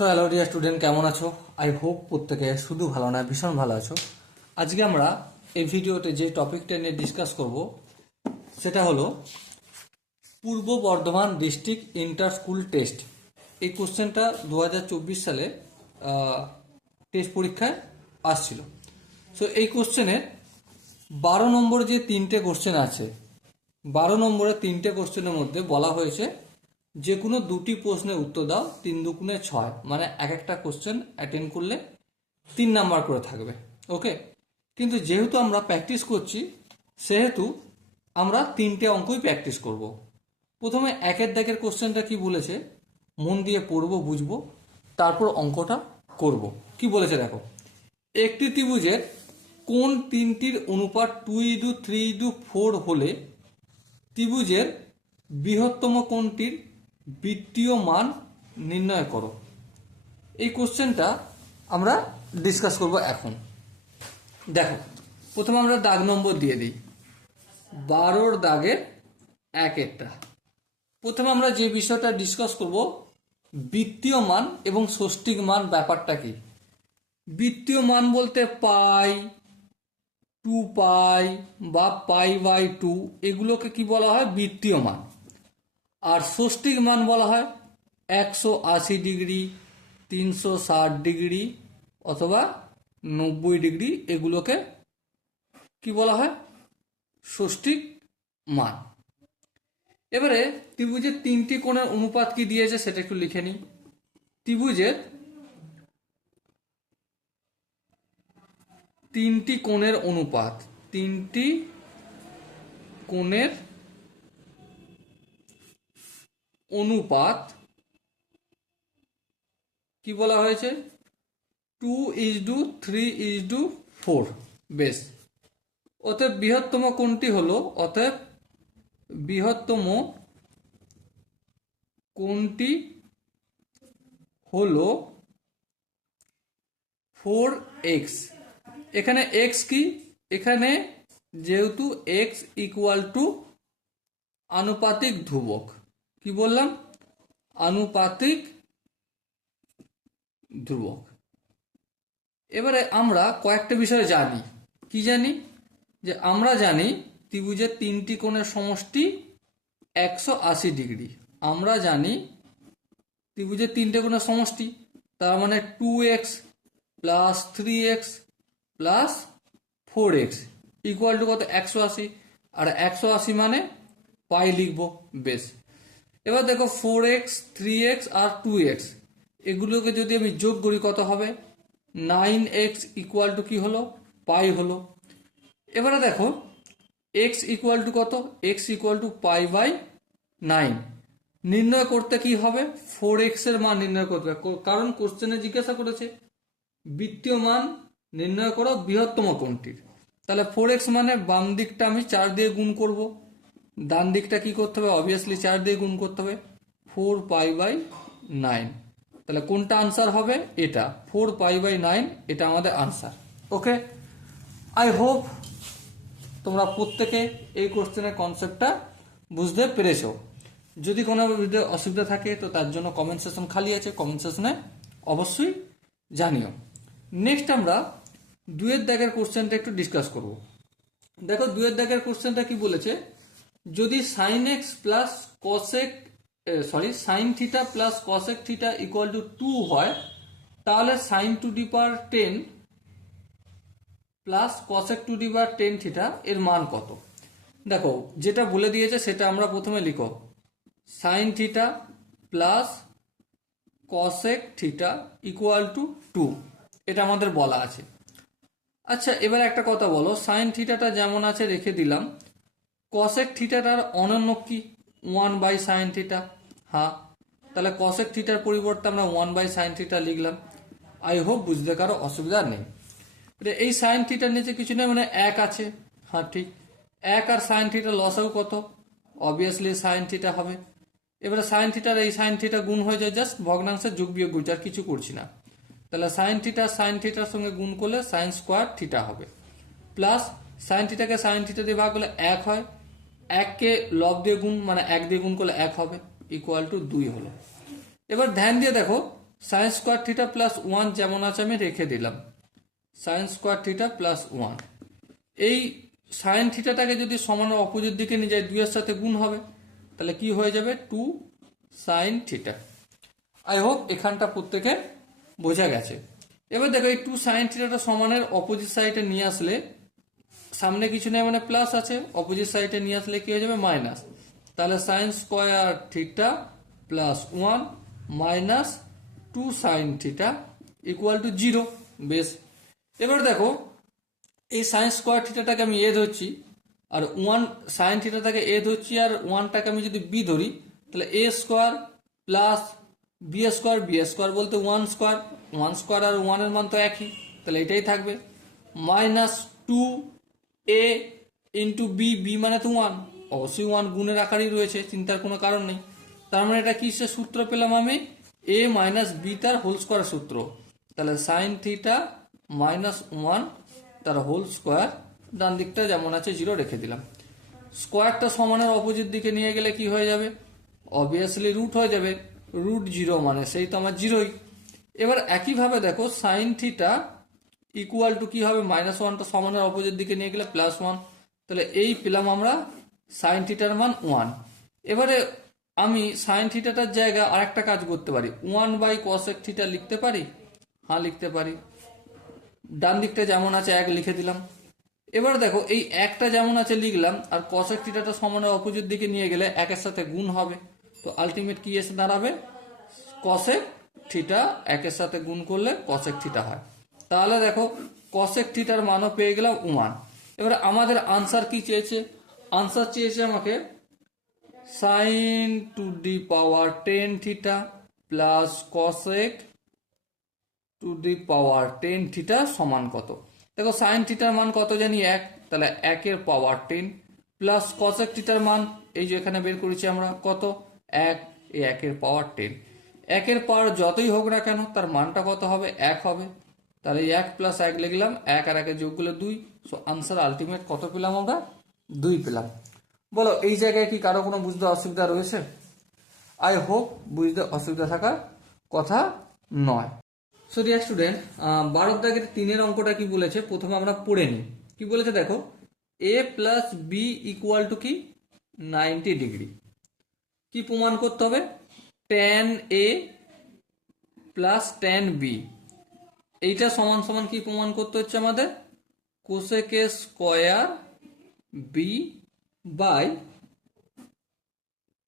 So hello dear student কেমন আছো? I hope প্রত্যেকে শুধু ভালো না, ভীষণ ভালো আছো। আজকে আমরা এই ভিডিওতে যে টপিকটা নিয়ে ডিসকাস করব, সেটা হলো Purba Bardhaman district inter school test এই কোশ্চেনটা দু হাজার চব্বিশ সালে টেস্ট পরীক্ষায় আসছিল। সো এই কোশ্চেনের বারো নম্বর যে তিনটে কোশ্চেন আছে, বারো নম্বরের তিনটে কোশ্চেনের মধ্যে বলা হয়েছে যে কোনো দুটি প্রশ্নের উত্তর দাও, তিন দুগুণে ছয়। মানে এক একটা কোশ্চেন অ্যাটেন্ড করলে তিন নাম্বার করে থাকবে। ওকে কিন্তু যেহেতু আমরা প্র্যাকটিস করছি, সেহেতু আমরা তিনটে অঙ্কই প্র্যাকটিস করব। প্রথমে একের দাগের কোশ্চেনটা কি বলেছে? মন দিয়ে পড়ব, বুঝব, তারপর অঙ্কটা করব। কি বলেছে দেখো? একটি ত্রিভুজের কোন তিনটির অনুপাত two is to three is to four হলে ত্রিভুজের বৃহত্তম কোণটির বৃত্তীয় মান নির্ণয় করো। এই কোশ্চেনটা আমরা ডিসকাস করব এখন। দেখো, প্রথমে আমরা দাগ নম্বর দিয়ে দিই। বারোর দাগের এক একটা। প্রথমে আমরা যে বিষয়টা ডিসকাস করব, বৃত্তীয় মান এবং ষষ্ঠিক মান ব্যাপারটা কি? বৃত্তীয় মান বলতে পাই, টু পাই বা পাই বাই টু, এগুলোকে কি বলা হয়? বৃত্তীয় মান। আর ষষ্ঠিক মান বলা হয় একশো আশি ডিগ্রি, তিনশো ষাট ডিগ্রি অথবা নব্বই ডিগ্রি এগুলোকে কি বলা হয়? ষষ্ঠিক মান। এবারে ত্রিভুজের তিনটি কোণের অনুপাত কি দিয়েছে সেটা একটু লিখে নিই। ত্রিভুজের তিনটি কোণের অনুপাত, তিনটি কোণের অনুপাত, কি বলা হয়েছে? Two is to three is to four বেশ। অতএব বৃহত্তম কোণটি হলো? অতএব বৃহত্তম কোণটি হলো ফোর এক্স এখানে এক্স কি? এখানে যেহেতু এক্স ইকুয়াল টু আনুপাতিক ধ্রুবক। কি বললাম? আনুপাতিক ধ্রুবক। এবারে আমরা কয়েকটা বিষয় জানি। কি জানি? যে আমরা জানি ত্রিভুজের তিনটি কোণের সমষ্টি একশো আশি ডিগ্রি। আমরা জানি ত্রিভুজের তিনটে কোণের সমষ্টি, তার মানে two x plus three x plus four x equal to কত? একশো আশি। আর একশো আশি মানে পাই লিখব, বেশ। এবার দেখো ফোর এক্স থ্রি এক্স আর টু এক্স এগুলোকে যদি আমি যোগ করি কত হবে? নাইন এক্স ইকুয়াল টু কি হলো? পাই হলো। এবারে দেখো এক্স ইকুয়াল টু কত? X equal to pi by nine নির্ণয় করতে কি হবে? ফোর এক্সের মান নির্ণয় করতে কারণ কোশ্চেনে জিজ্ঞাসা করেছে, বৃত্তীয় মান নির্ণয় করো বৃহত্তম কোণটির তাহলে ফোর এক্স মানে বাম দিকটা আমি চার দিয়ে গুণ করব। ডান দিকটা কি করতে হবে? অবভিয়াসলি চার দিয়ে গুণ করতে হবে। ফোর পাই বাই নাইন তাহলে কোনটা আনসার হবে? এটা। ফোর পাই বাই নাইন এটা আমাদের আনসার ওকে আই হোপ তোমরা প্রত্যেকে এই কোশ্চেনের কনসেপ্টটা বুঝতে পেরেছ। যদি কোনো ভিডিও অসুবিধা থাকে, তো তার জন্য কমেন্ট সেশন খালি আছে। কমেন্ট সেশনে অবশ্যই জানিও। নেক্সট আমরা দুয়ের দাগের কোশ্চেনটা একটু ডিসকাস করব। দেখো, দুয়ের দাগের কোশ্চেনটা কি বলেছে? যদি sine x plus cosec sorry sine theta plus cosec theta equal to two হয়, তাহলে sine to the power ten plus cosec to the power ten theta এর মান কত? দেখো, যেটা বলে দিয়েছে সেটা আমরা প্রথমে লিখো। Sine theta plus cosec theta equal to two এটা আমাদের বলা আছে। আচ্ছা এবার একটা কথা বলো। সাইন থিটাটা যেমন আছে, রেখে দিলাম। কসেক থিটাটার অনন্য কি ওয়ান বাই সাইন থিটা হ্যাঁ তাহলে কসেক থিটার পরিবর্তে আমরা ওয়ান বাই সাইন থিটা লিখলাম আই হোপ বুঝতে কারও অসুবিধা নেই এই সাইন থিটার নিচে কিছু নেই মানে এক আছে হ্যাঁ ঠিক এক আর সাইন থিটা লসাও কত অবভিয়াসলি সাইন থিটা হবে এবারে সাইন থিটার এই সাইন থিটা গুণ হয়ে যায় জাস্ট ভগ্নাংশের যোগ বিয়োগ গুণ কিছু করছি না তাহলে সাইন থিটা সাইন থিটার সঙ্গে গুণ করলে সাইন স্কোয়ার থিটা হবে প্লাস সাইন থিটাকে সাইন থিটা দিয়ে ভাগ করলে এক হয় এককে লব দিয়ে গুণ মানে এক দিয়ে গুণ করলে এক হবে ইকুয়াল টু দুই হলো। এবার ধ্যান দিয়ে দেখো sine square theta plus one যেমন আছে আমি রেখে দিলাম। Sine square theta plus one এই সাইন থিটাটাকে যদি সমান অপোজিট দিকে নিয়ে যায় দুইয়ের সাথে গুণ হবে, তাহলে কি হয়ে যাবে? Two sine theta I hope এখানটা প্রত্যেকের বোঝা গেছে। এবার দেখো, এই টু সাইন থিটাটা সমানের অপোজিট সাইডে নিয়ে আসলে সামনে কিছু নেই মানে প্লাস আছে অপোজিট সাইডে নিয়ে আসলে কি হয়ে যাবে? মাইনাস তাহলে sine square theta plus one minus two sine theta equal to zero বেশ। এবার দেখো, এই সাইন স্কোয়ার থিটাটাকে আমি এ ধরছি, আর ওয়ান সাইন থিটাটাকে এ ধরছি, আর ওয়ানটাকে আমি যদি বি ধরি, তাহলে A square plus B square B square বলতে ওয়ান স্কোয়ার ওয়ান স্কোয়ার আর ওয়ানের মান তো একই, তাহলে এটাই থাকবে। Minus two A into B B মানে তো ওয়ান অবশ্যই ওয়ান গুণের আকারই রয়েছে, চিন্তার কোনো কারণ নেই। তার মানে এটা কিসের সূত্র পেলাম আমি? এ মাইনাস বি তার হোল স্কোয়ার সূত্র। তাহলে সাইন থিটা মাইনাস ওয়ান তার হোল স্কোয়ার ডান দিকটা যেমন আছে জিরো রেখে দিলাম। স্কোয়ারটা সমানের অপোজিট দিকে নিয়ে গেলে কি হয়ে যাবে? অবভিয়াসলি রুট হয়ে যাবে। রুট জিরো মানে সেই তো আমার জিরোই এবার একইভাবে দেখো সাইন থিটা ইকুয়াল টু কি হবে? মাইনাস ওয়ানটা সমানের অপোজিট দিকে নিয়ে গেলে প্লাস ওয়ান তাহলে এই পেলাম আমরা সাইন থিটার মান ওয়ান এবারে আমি সাইন থিটাটার জায়গা আরেকটা কাজ করতে পারি। ওয়ান বাই কসেক থিটা লিখতে পারি? হ্যাঁ লিখতে পারি। ডান দিকটা যেমন আছে, এক লিখে দিলাম। এবার দেখো, এই একটা যেমন আছে লিখলাম, আর কসেক থিটাটা সমানের অপোজিট দিকে নিয়ে গেলে একের সাথে গুণ হবে। তো আলটিমেট কি এসে দাঁড়াবে? কসেক থিটা একের সাথে গুণ করলে কসেক থিটা হয়। তাহলে দেখো কসেক থিটার মানও পেয়ে গেলাম ওয়ান। এবারে আমাদের আনসার কি চেয়েছে? আনসার চেয়েছে আমাকে sine to the power ten theta plus cosec to the power ten theta সমান কত? দেখো সাইন থিটার মান কত জানি এক, তাহলে একের পাওয়ার টেন প্লাস কসেক থিটার মান, এই যে এখানে বের করেছি আমরা, কত? এক একের পাওয়ার টেন একের পাওয়ার যতই হোক না কেন, তার মানটা কত হবে? এক হবে। তাহলে এক প্লাস এক লিখলাম, এক আর একের যোগ করলে দুই। সো আনসার আলটিমেট কত পেলাম আমরা? দুই পেলাম। বলো, এই জায়গায় কি কারও কোনো বুঝতে অসুবিধা রয়েছে? আই হোপ বুঝতে অসুবিধা থাকার কথা নয়। সো ডিয়ার স্টুডেন্ট বারো দাগের তিনের অঙ্কটা কি বলেছে? প্রথমে আমরা পড়ে নিই। কি বলেছে দেখো? A plus B equal to কি? Ninety degree. কি প্রমাণ করতে হবে? Tan A plus tan B এইটা সমান সমান কি প্রমাণ করতে হচ্ছে আমাদের? Cosec square B by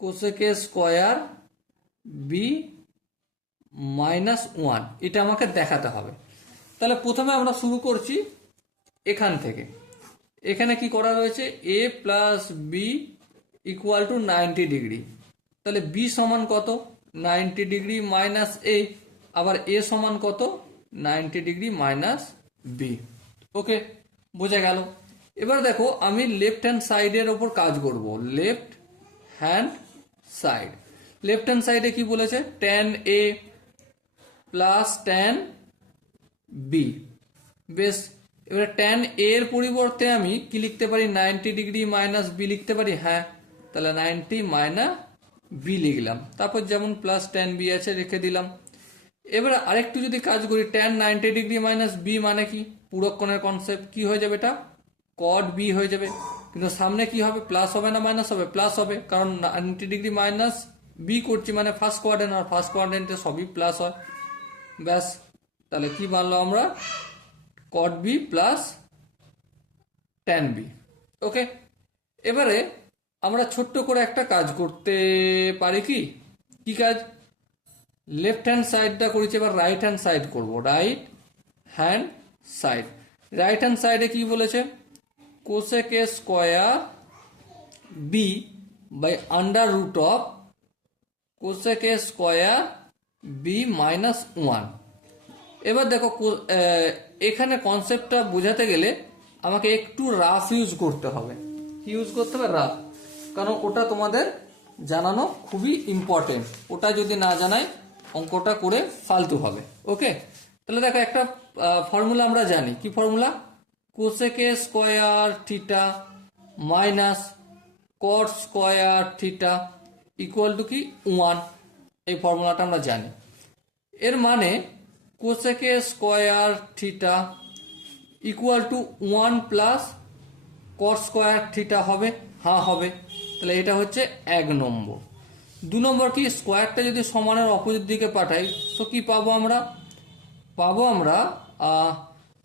cosec square B minus one. এটা আমাকে দেখাতে হবে। তাহলে প্রথমে আমরা শুরু করছি এখান থেকে। এখানে কি করা রয়েছে? A plus B equal to ninety degree তাহলে বি সমান কত? নাইনটি ডিগ্রি মাইনাস এ আবার এ সমান কত? Ninety degree minus B. Okay, বোঝা গেল। এবার দেখো, আমি লেফট হ্যান্ড সাইডের ওপর কাজ করব। Left hand side left hand সাইডে কি বলেছে? Tan A plus tan B বেশ, এবারে টেন এর পরিবর্তে আমি কি লিখতে পারি? নাইনটি ডিগ্রি মাইনাস বি লিখতে পারি? হ্যাঁ তাহলে নাইনটি মাইনাস বি লিখলাম। তারপর যেমন প্লাস টেন বি আছে, রেখে দিলাম। এবারে আরেকটু যদি কাজ করি tan ninety degree minus B মানে কি? পুরক্ষণের কনসেপ্ট কি হয়ে যাবে এটা? কট বি হয়ে যাবে। কিন্তু সামনে কি হবে? প্লাস হবে না মাইনাস হবে? প্লাস হবে। কারণ নাইনটি ডিগ্রি মাইনাস বি করছি মানে ফার্স্ট কোয়ার্ডেন্ট আর ফার্স্ট কোয়ার্ডেন্টে সবই প্লাস হয়। ব্যাস, তাহলে কি বানলো আমরা? Cot B plus tan B okay এবারে আমরা ছোট্ট করে একটা কাজ করতে পারি কি? কি কাজ? লেফট হ্যান্ড সাইডটা করেছি, এবার রাইট হ্যান্ড সাইড করব। Right hand side right hand সাইডে কি বলেছে? Cosec square B by under root of cosec square B minus one এবার দেখো এখানে কনসেপ্টটা বোঝাতে গেলে আমাকে একটু রাফ ইউজ করতে হবে। কি ইউজ করতে হবে? রাফ কারণ ওটা তোমাদের জানানো খুবই ইম্পর্টেন্ট ওটা যদি না জানাই অঙ্কটা করে ফালতু হবে, ওকে? তাহলে দেখো একটা ফর্মুলা আমরা জানি। কি formula cosec square theta minus cot square theta equal to কি? ওয়ান এই ফর্মুলাটা আমরা জানি। এর মানে cosec square theta equal to one plus cot square theta হবে হ্যাঁ হবে। তাহলে এটা হচ্ছে এক নম্বর। দু নম্বর কি? স্কোয়ারটা যদি সমানের অপোজিট দিকে পাঠাই তো কি পাবো আমরা? পাবো আমরা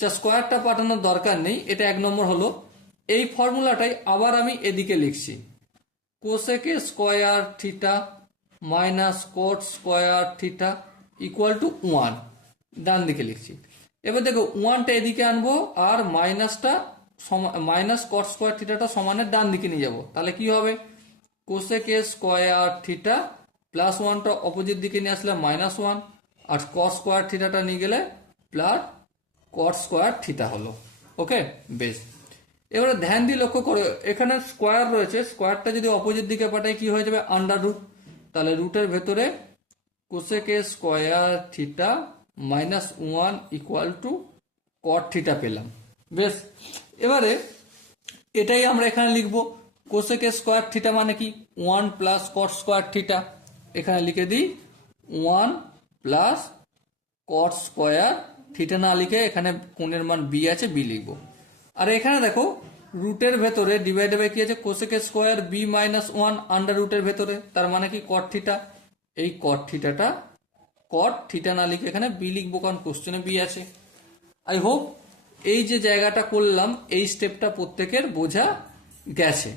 যা স্কোয়ারটা পাঠানোর দরকার নেই, এটা এক নম্বর হলো, এই ফর্মুলাটাই আবার আমি এদিকে লিখছি। Cosec square theta minus cot square theta equal to one ডান দিকে লিখছি। এবার দেখো ওয়ানটা এদিকে আনব, আর মাইনাসটা মাইনাস কট স্কোয়ার থিটাটা সমানের ডান দিকে নিয়ে যাব, তাহলে কি হবে? কোসেকে স্কোয়ার থিটা প্লাস ওয়ানটা অপোজিট দিকে নিয়ে আসলে মাইনাস ওয়ান আর কট স্কোয়ার থিটাটা নিয়ে গেলে প্লাস কট স্কোয়ার থিটা হলো। ওকে বেশ। এবারে ধ্যান দিয়ে লক্ষ্য করো, এখানে স্কোয়ার রয়েছে স্কোয়ারটা যদি অপোজিট দিকে পাঠাই, কি হয়ে যাবে? আন্ডার রুট তাহলে রুটের ভেতরে cosec square theta minus one equal to cot theta পেলাম। বেশ। এবারে এটাই আমরা এখানে লিখব। কোসেকে স্কোয়ার থিটা মানে কি? One plus cot square theta এখানে লিখে দিই one plus cot square theta না লিখে এখানে কোণের মান বি আছে বি লিখব। আর এখানে দেখো রুটের ভেতরে ডিভাইডে বাই কি আছে? Cosec square B minus one under রুটের ভেতরে। তার মানে কি? কট থিটা এই কট থিটাটা কট থিটা না লিখে এখানে বি লিখব কারণ কোশ্চেনে বি আছে। আই হোপ এই যে জায়গাটা করলাম, এই স্টেপটা প্রত্যেকের বোঝা গেছে।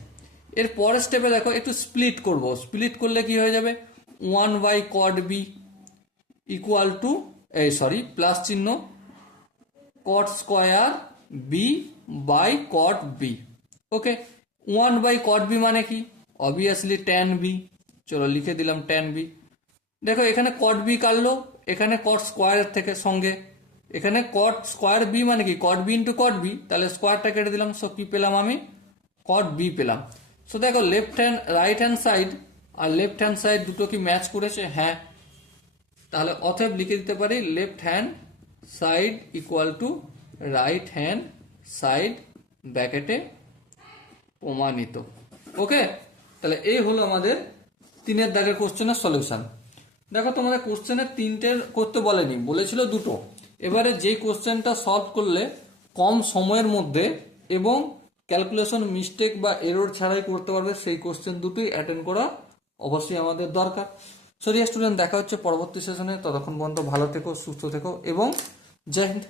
এর পরের স্টেপে দেখো, একটু স্প্লিট করব। স্প্লিট করলে কি হয়ে যাবে? One by cot B equal to এই সরি প্লাস চিহ্ন cot square B by cot B okay one by cot B মানে কি? অবভিয়াসলি ট্যান বি চলো লিখে দিলাম ট্যান বি দেখো, এখানে কট বি কাটলো, এখানে কট স্কোয়ারের থেকে সঙ্গে। এখানে কট স্কোয়ার বি মানে কি? Cot B into cot B তাহলে স্কোয়ারটা কেটে দিলাম। সো কি পেলাম আমি? কট বি পেলাম। সো দেখো left hand right hand side আর লেফট হ্যান্ড সাইড দুটো কি ম্যাচ করেছে? হ্যাঁ। তাহলে অতএব লিখে দিতে পারি left hand side equal to right hand side ব্যাকেটে প্রমাণিত। ওকে তাহলে এই হলো আমাদের তিনের দাগের কোশ্চেনের সলিউশন দেখো, তোমাদের কোশ্চেনের তিনটে করতে বলেনি, বলেছিল দুটো। এবারে যে কোশ্চেনটা সলভ করলে কম সময়ের মধ্যে এবং ক্যালকুলেশন মিস্টেক বা এরোর ছাড়াই করতে পারবে সেই কোশ্চেন দুটোই অ্যাটেন্ড করা অবশ্যই আমাদের দরকার। সরিয়া স্টুডেন্ট দেখা হচ্ছে পরবর্তী সেশনে ততক্ষণ পর্যন্ত ভালো থেকো, সুস্থ থেকো এবং জয় হিন্দ।